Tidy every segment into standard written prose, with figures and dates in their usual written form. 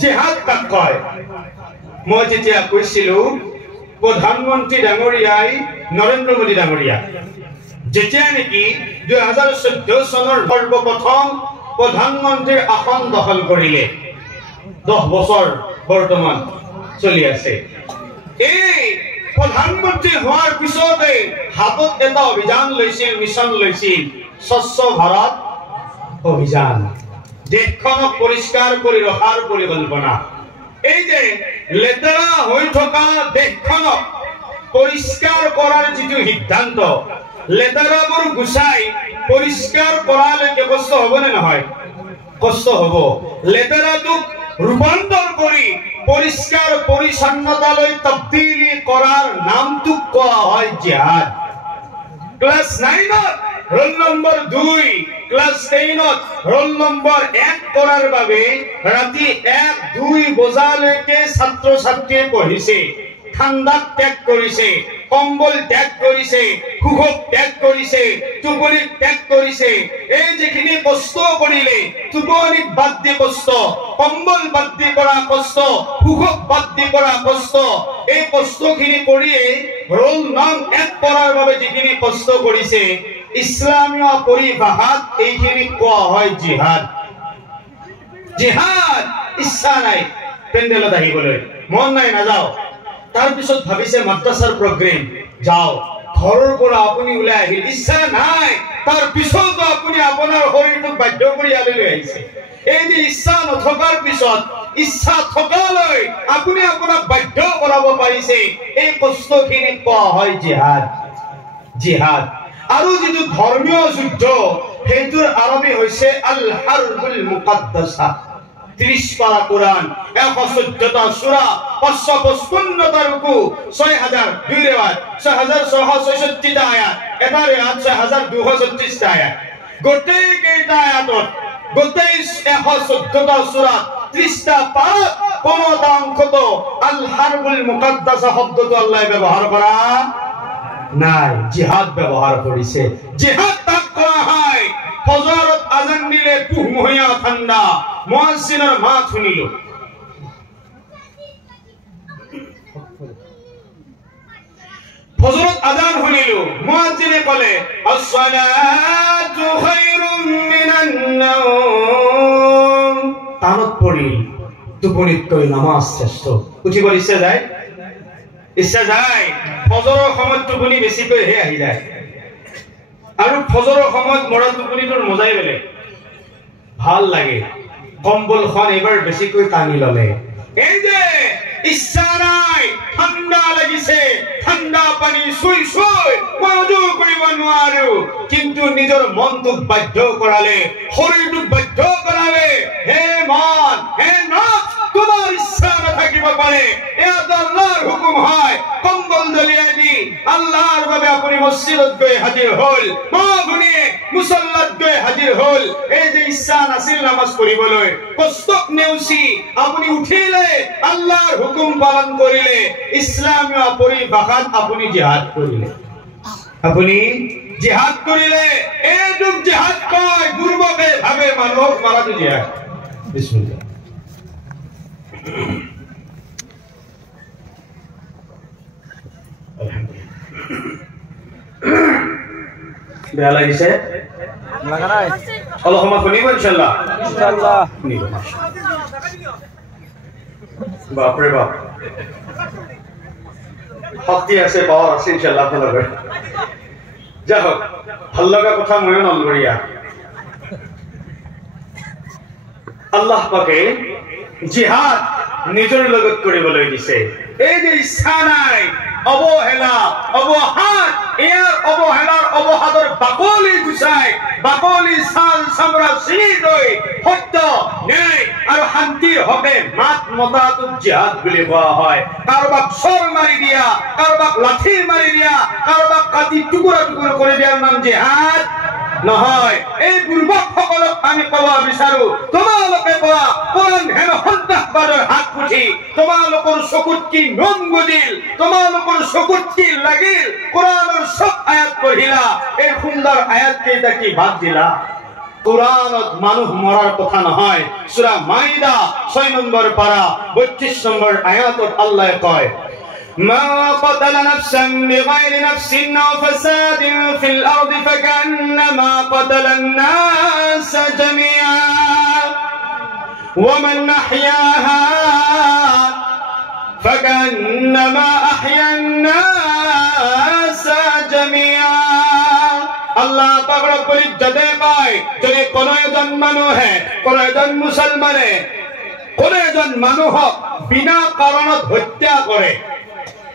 জিহাদ কাক কয় মই যেতিয়া কৈছিলো প্ৰধানমন্ত্ৰী ডাঙৰীয়াই নৰেন্দ্ৰ মোদী ডাঙৰীয়া যেতিয়া নেকি 2014 চনৰ সৰ্বপ্ৰথম প্ৰধানমন্ত্ৰীৰ আসন দখল কৰিলে 10 বছৰ বৰ্তমান চলি আছে এই প্ৰধানমন্ত্ৰী হোৱাৰ পিছতে হাতত এটা অভিযান লৈছিল মিছন লৈছিল স্বচ্ছ ভাৰত অভিযান দেশখনক পৰিষ্কাৰ কৰি ৰখাৰ পৰিকল্পনা এই যে লেতেৰা হৈ থকা দেশখনক পৰিষ্কাৰ কৰাৰ যিটো সিদ্ধান্ত লেতেৰাবোৰ গুছাই পৰিষ্কাৰ কৰালৈকে কষ্ট হ'ব নে নহয় কষ্ট হ'ব লেতেৰাটোক ৰূপান্তৰ কৰি পৰিষ্কাৰ পৰিচ্ছন্নতালৈ তব্দিলি কৰাৰ নামটোক কোৱা হয় জিহাদ ক্লাছ 9ত ৰোল নম্বৰ 2 ক্লাছ 10ত ৰোল নম্বৰ 1 কৰাৰ বাবে ৰাতি 1-2 বজালৈকে ছাত্ৰ ছাত্ৰীয়ে পঢ়িছে ঠাণ্ডাত ত্যাগ কৰিছে কম্বল ত্যাগ কৰিছে সুখক ত্যাগ কৰিছে টোপনি ত্যাগ কৰিছে এই যিখিনি কষ্ট কৰিলে টোপনি বাদ দি কষ্ট কম্বল বাদ দি কৰা কষ্ট সুখক বাদ দি কৰা কষ্ট এই কষ্টখিনি কৰিয়ে ৰোল নাম 1 কৰাৰ বাবে যিখিনি কষ্ট কৰিছে ইছলামীয় পৰিভাষাত এইখিনি কোৱা হয় জিহাদ জিহাদ ইচ্ছা নাই পেণ্ডেলত আহিবলৈ মন নাই নাযাও তাৰ পিছত ভাবিছে মাদ্ৰাছাৰ প্ৰগ্ৰাম যাও ঘৰৰ পৰা আপুনি ওলাই আহিল ইচ্ছা নাই তাৰ পিছত আপুনি আপোনাৰ শৰীৰটোক বাধ্য কৰি আনিলৈ আহিছে এই যে ইচ্ছা নথকাৰ পিছত ইচ্ছা থকালৈ আপুনি আপোনাক বাধ্য কৰাব পাৰিছে এই কষ্টখিনি কোৱা হয় জিহাদ জিহাদ আৰু যিটো ধৰ্মীয় যুদ্ধ সেইটোৰ আৰবী হৈছে আল হাৰবুল মুকাদ্দাসা 30 পাৰা কোরআন 114টা সূরা 555টা রুকু 6002 রেওয়ায়াত 6666টা আয়াত এটা রেওয়ায়াত 6236টা আয়াত গোটেই কেইটা আয়াতত গোটেই 114টা সূরা 30টা পারা কোনটা অংশত আল হারবুল মুকাদ্দাসা শব্দটো আল্লাহ ব্যবহার করা নাই জিহাদ ব্যবহার করেছে জিহাদ তাক কোৱা হয় ফজৰত আজান দিলে পুহমহীয়া ঠাণ্ডা মুয়াজ্জিনৰ মাত শুনিলো ফজৰত আজান শুনিলো মুয়াজ্জিনে কলে আসসালাতু খায়ৰুম মিনান নাওম তানত পৰি টোপনিতকৈ নামাজ শ্ৰেষ্ঠ উঠিব ইচ্ছা যায় ফজৰৰ সময়ত টোপনি বেছিকৈ হে আহি যায় আৰু ফজৰৰ সময়ত মৰা টোপনিটোৰ মজাই বেলেগ ভাল লাগে কম্বলখন এবাৰ বেছিকৈ টানি ললে এই যে ইচ্ছা নাই ঠাণ্ডা লাগিছে ঠাণ্ডা পানী চুই মই উদু কৰিব নোৱাৰো কিন্তু নিজৰ মনটোক বাধ্য কৰালে শৰীৰটোক বাধ্য কৰালে হে মন হে নফ তোমাৰ ইচ্ছা নাথাকিব পাৰে এয়া আল্লাহৰ হুকুম হয় কম্বল দলিয়াই দি আল্লাহৰ বাবে আপুনি মছজিদত গৈ হাজিৰ হল মা মুছল্লাত গৈ হাজিৰ হল এই যে ইচ্ছা নাছিল নামাজ পঢ়িবলৈ কষ্টক নেউচি আপুনি উঠিলে আল্লাহৰ হুকুম পালন কৰিলে ইছলামীয় পৰিভাষাত আপুনি জিহাদ কৰিলে এইটোক জিহাদ কয় গুৰুবে ভাবে মানুহক মাৰাটো জিহাদ বিসমিল্লাহ বেয়া লাগিছে লাগা নাই অলপ সময় শুনিব ইনশাআল্লাহ শুনিব বাপৰে বাপ শক্তি আছে পাৱাৰ আছে ইনশাআল্লাহ আপোনালোকৰ যাই হোক ভাল লগা কথা ময়ো নলবৰীয়া আল্লাহ পাকে জিহাদ নিজৰ লগত কৰিবলৈ দিছে এই যে ইচ্ছা নাই অবহেলা অবহাত ইয়াৰ অবহেলাৰ অবহাতৰ বাকলি গুচাই বাকলি ছাল চামৰা চিনি লৈ সত্য ন্যায় আৰু শান্তিৰ হকে মাত মতাটোক জিহাদ বুলি কোৱা হয় কাৰোবাক চৰ মাৰি দিয়া কাৰোবাক লাঠি মাৰি দিয়া কাৰোবাক কাটি টুকুৰা টুকুৰা কৰি দিয়াৰ নাম জিহাদ নহয় এই বুৰ্বকসকলক আমি ক'ব বিচাৰো তোমালোকে কোৱা কোন হেন সন্ত্ৰাসবাদৰ হাত পুঠি তোমালোকৰ চকুত কি নম গজিল তোমালোকৰ চকুত কি লাগিল কোৰাণৰ সব আয়াত পঢ়িলা এই সুন্দৰ আয়াত কেইটা কি বাদ দিলা কুরআনত মানুহ মরার কথা নহয়। সূরা মাইদা 6 নম্বর পারা 32 নম্বর আয়াতত আল্লাহ কয় ما قتل نفسا بغير نفس أو فساد في الأرض فكأنما قتل الناس جميعا ومن أحياها فكأنما أحيا الناس جميعا আল্লাহ পাক রব্বুল ইজ্জতে কয় যদি কোন একজন মানুহে কোন একজন মুসলমানে কোন একজন মানুহক বিনা কাৰণত হত্যা কৰে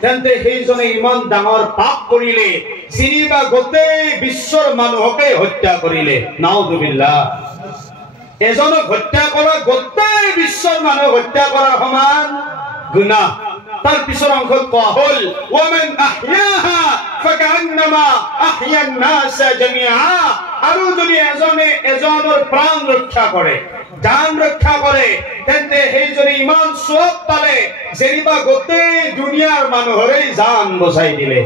তেন্তে সেইজনে ইমান ডাঙৰ পাপ কৰিলে চিনিবা গোটেই বিশ্বৰ মানুহকে হত্যা কৰিলে নাউযুবিল্লাহ এজনক হত্যা কৰা গোটেই বিশ্বৰ মানুহ হত্যা কৰাৰ সমান গুনাহ তাৰ পিছৰ অংশত কোৱা হল ওয়ামান আহয়াহা ফাকান্নামা আহয়ান নাস জামিআ আৰু যদি এজনে এজনৰ প্ৰাণ ৰক্ষা কৰে জান ৰক্ষা কৰে তেন্তে সেইজনে ইমান সওয়াব পালে যেনিবা গোটেই দুনিয়াৰ মানুহৰে জান বচাই দিলে।